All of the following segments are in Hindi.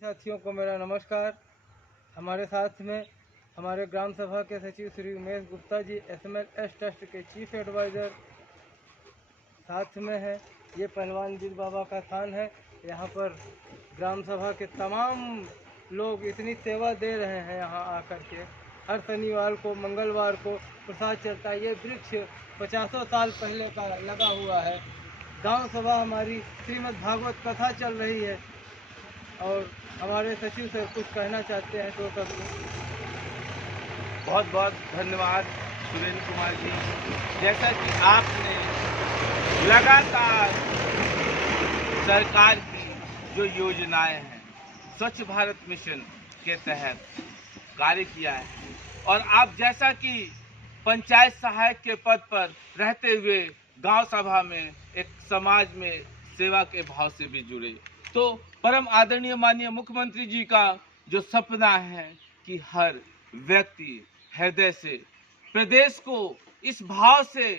साथियों को मेरा नमस्कार। हमारे साथ में हमारे ग्राम सभा के सचिव श्री उमेश गुप्ता जी, SMLS ट्रस्ट के चीफ एडवाइज़र साथ में है। ये पहलवान वीर बाबा का स्थान है। यहाँ पर ग्राम सभा के तमाम लोग इतनी सेवा दे रहे हैं। यहाँ आकर के हर शनिवार को, मंगलवार को प्रसाद चलता है। ये वृक्ष 50 साल पहले का लगा हुआ है। गांव सभा हमारी श्रीमद् भागवत कथा चल रही है और हमारे सचिव सर कुछ कहना चाहते हैं तो सब। बहुत बहुत धन्यवाद सुरेंद्र कुमार जी। जैसा कि आपने लगातार सरकार की जो योजनाएं हैं स्वच्छ भारत मिशन के तहत कार्य किया है और आप जैसा कि पंचायत सहायक के पद पर रहते हुए गांव सभा में एक समाज में सेवा के भाव से भी जुड़े, तो परम आदरणीय माननीय मुख्यमंत्री जी का जो सपना है कि हर व्यक्ति हृदय से प्रदेश को इस भाव से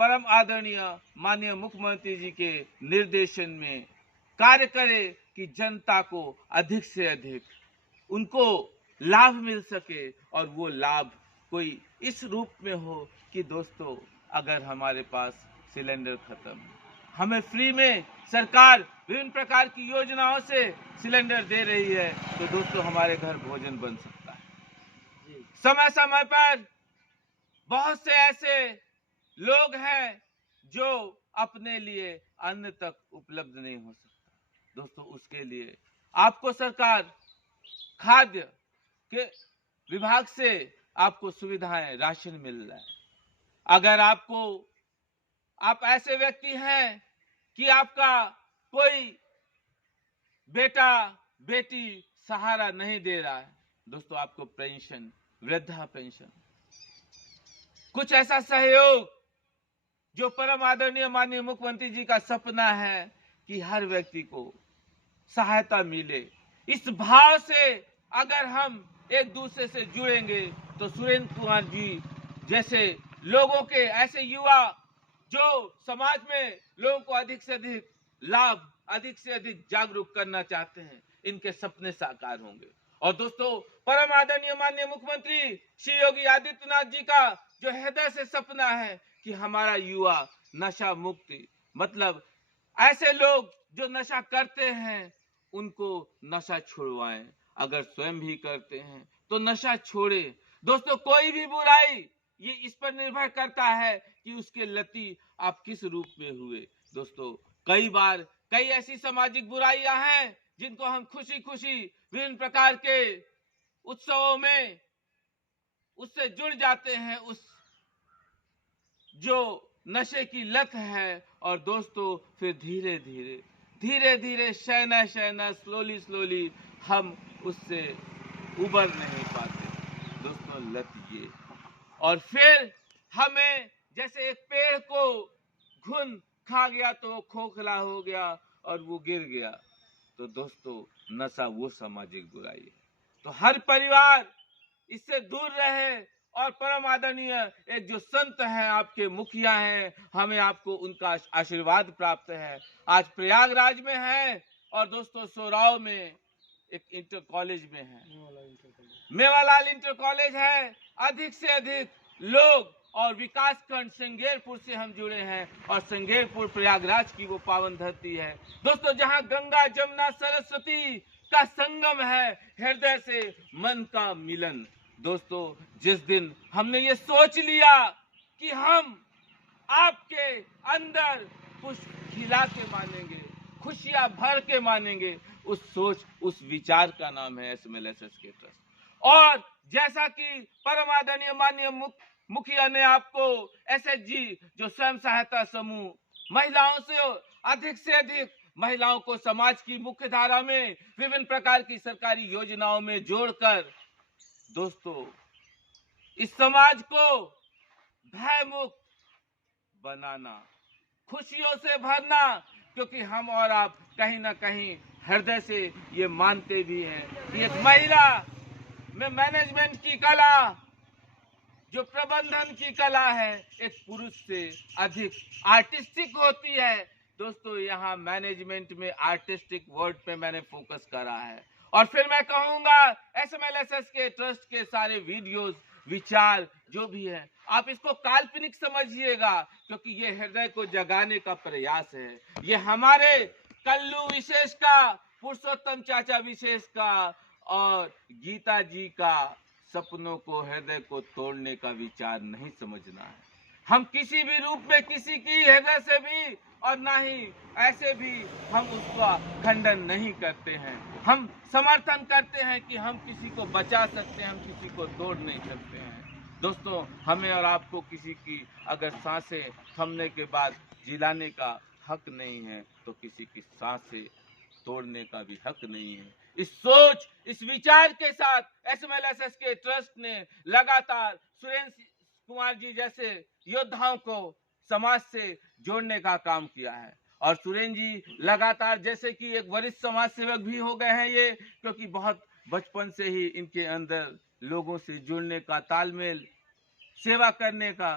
परम आदरणीय माननीय मुख्यमंत्री जी के निर्देशन में कार्य करे कि जनता को अधिक से अधिक उनको लाभ मिल सके और वो लाभ कोई इस रूप में हो कि दोस्तों अगर हमारे पास सिलेंडर खत्म है, हमें फ्री में सरकार विभिन्न प्रकार की योजनाओं से सिलेंडर दे रही है, तो दोस्तों हमारे घर भोजन बन सकता है। समय समय पर बहुत से ऐसे लोग हैं जो अपने लिए अन्न तक उपलब्ध नहीं हो सकता। दोस्तों उसके लिए आपको सरकार खाद्य के विभाग से आपको सुविधाएं, राशन मिल रहा है। अगर आप ऐसे व्यक्ति हैं कि आपका कोई बेटा बेटी सहारा नहीं दे रहा है, दोस्तों आपको पेंशन, वृद्धा पेंशन, कुछ ऐसा सहयोग जो परम आदरणीय माननीय मुख्यमंत्री जी का सपना है कि हर व्यक्ति को सहायता मिले। इस भाव से अगर हम एक दूसरे से जुड़ेंगे तो सुरेंद्र कुमार जी जैसे लोगों के, ऐसे युवा जो समाज में लोगों को अधिक से अधिक लाभ, अधिक से अधिक जागरूक करना चाहते हैं, इनके सपने साकार होंगे। और दोस्तों परम आदरणीय माननीय मुख्यमंत्री श्री योगी आदित्यनाथ जी का जो हृदय से सपना है कि हमारा युवा नशा मुक्ति, मतलब ऐसे लोग जो नशा करते हैं उनको नशा छुड़वाएं, अगर स्वयं भी करते हैं तो नशा छोड़े। दोस्तों कोई भी बुराई ये इस पर निर्भर करता है कि उसके लती आप किस रूप में हुए। दोस्तों कई बार कई ऐसी सामाजिक बुराइयां हैं जिनको हम खुशी खुशी विभिन्न प्रकार के उत्सवों में उससे जुड़ जाते हैं, उस जो नशे की लत है, और दोस्तों फिर धीरे धीरे शहना स्लोली हम उससे उबर नहीं पाते। दोस्तों लत ये, और फिर हमें जैसे एक पेड़ को घुन खा गया तो वो खोखला हो गया और वो गिर गया, तो दोस्तों नशा वो सामाजिक बुराई है। तो हर परिवार इससे दूर रहे और परम आदरणीय एक जो संत हैं, आपके मुखिया हैं, हमें आपको उनका आशीर्वाद प्राप्त है। आज प्रयागराज में है और दोस्तों सोराव में एक इंटर कॉलेज में है, मेवालाल इंटर कॉलेज है। अधिक से अधिक लोग और विकास खंड संगेरपुर से हम जुड़े हैं और संगेरपुर प्रयागराज की वो पावन धरती है दोस्तों, जहां गंगा जमुना सरस्वती का संगम है, हृदय से मन का मिलन। दोस्तों जिस दिन हमने ये सोच लिया कि हम आपके अंदर पुष्प खिला के मानेंगे, खुशियां भर के मानेंगे, उस सोच, उस विचार का नाम है SMLS के ट्रस्ट। और जैसा कि परम आदरणीय माननीय मुखिया ने आपको SHG जो स्वयं सहायता समूह, महिलाओं से अधिक महिलाओं को समाज की मुख्य धारा में विभिन्न प्रकार की सरकारी योजनाओं में जोड़कर दोस्तों इस समाज को भयमुक्त बनाना, खुशियों से भरना, क्योंकि हम और आप कहीं ना कहीं हृदय से ये मानते भी हैं कि एक महिला में मैनेजमेंट की कला, जो प्रबंधन की कला है, एक पुरुष से अधिक आर्टिस्टिक होती है। दोस्तों यहाँ मैनेजमेंट में आर्टिस्टिक वर्ड पे मैंने फोकस करा है। और फिर मैं कहूँगा SMLSS के ट्रस्ट के सारे वीडियोस, विचार जो भी है, आप इसको काल्पनिक समझिएगा, क्योंकि ये हृदय को जगाने का प्रयास है। ये हमारे कल्लू विशेष का, पुरुषोत्तम चाचा विशेष का और गीता जी का सपनों को, हृदय को तोड़ने का विचार नहीं समझना है। हम किसी भी रूप में किसी की हृदय से भी और ना ही ऐसे भी हम उसका खंडन नहीं करते हैं। हम समर्थन करते हैं कि हम किसी को बचा सकते हैं, हम किसी को तोड़ नहीं सकते हैं। दोस्तों, हमें और आपको किसी की अगर सांसें थमने के बाद जिलाने का हक नहीं है, तो किसी की सांसें तोड़ने का भी हक नहीं है। इस सोच, इस विचार के साथ SMLSS के ट्रस्ट ने लगातार सुरेंद्र कुमार जी जैसे योद्धाओं को समाज से जोड़ने का काम किया है। और सुरेंद्र जी लगातार जैसे कि एक वरिष्ठ समाज सेवक भी हो गए हैं ये, क्योंकि बहुत बचपन से ही इनके अंदर लोगों से जुड़ने का, तालमेल, सेवा करने का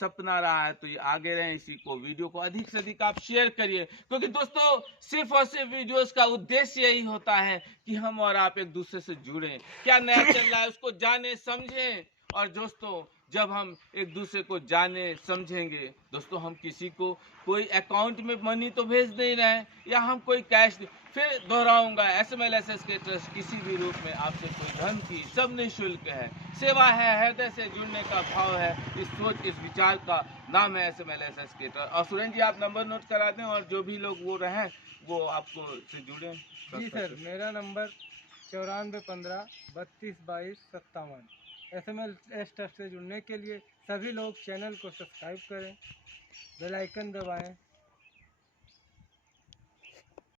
सपना रहा है। तो ये आगे रहे, इसी को, वीडियो को अधिक से अधिक आप शेयर करिए, क्योंकि दोस्तों सिर्फ और सिर्फ वीडियोस का उद्देश्य यही होता है कि हम और आप एक दूसरे से जुड़ें, क्या नया चल रहा है उसको जाने, समझें। और दोस्तों, जब हम एक दूसरे को जाने समझेंगे, दोस्तों हम किसी को कोई अकाउंट में मनी तो भेज नहीं रहे हैं, या हम कोई कैश, फिर दोहराऊंगा, SMLSS के ट्रस्ट किसी भी रूप में आपसे कोई धन की, सब निःशुल्क है, सेवा है, हृदय से जुड़ने का भाव है। इस सोच, इस विचार का नाम है SMLSS के ट्रस्ट। और सुरेंद्र जी, आप नंबर नोट करा दें, और जो भी लोग वो रहें वो आपको से जुड़े। जी सर, मेरा नंबर 9415 32 22 57। SMLS ट्रस्ट से जुड़ने के लिए सभी लोग चैनल को सब्सक्राइब करें, बेल आइकन दबाएं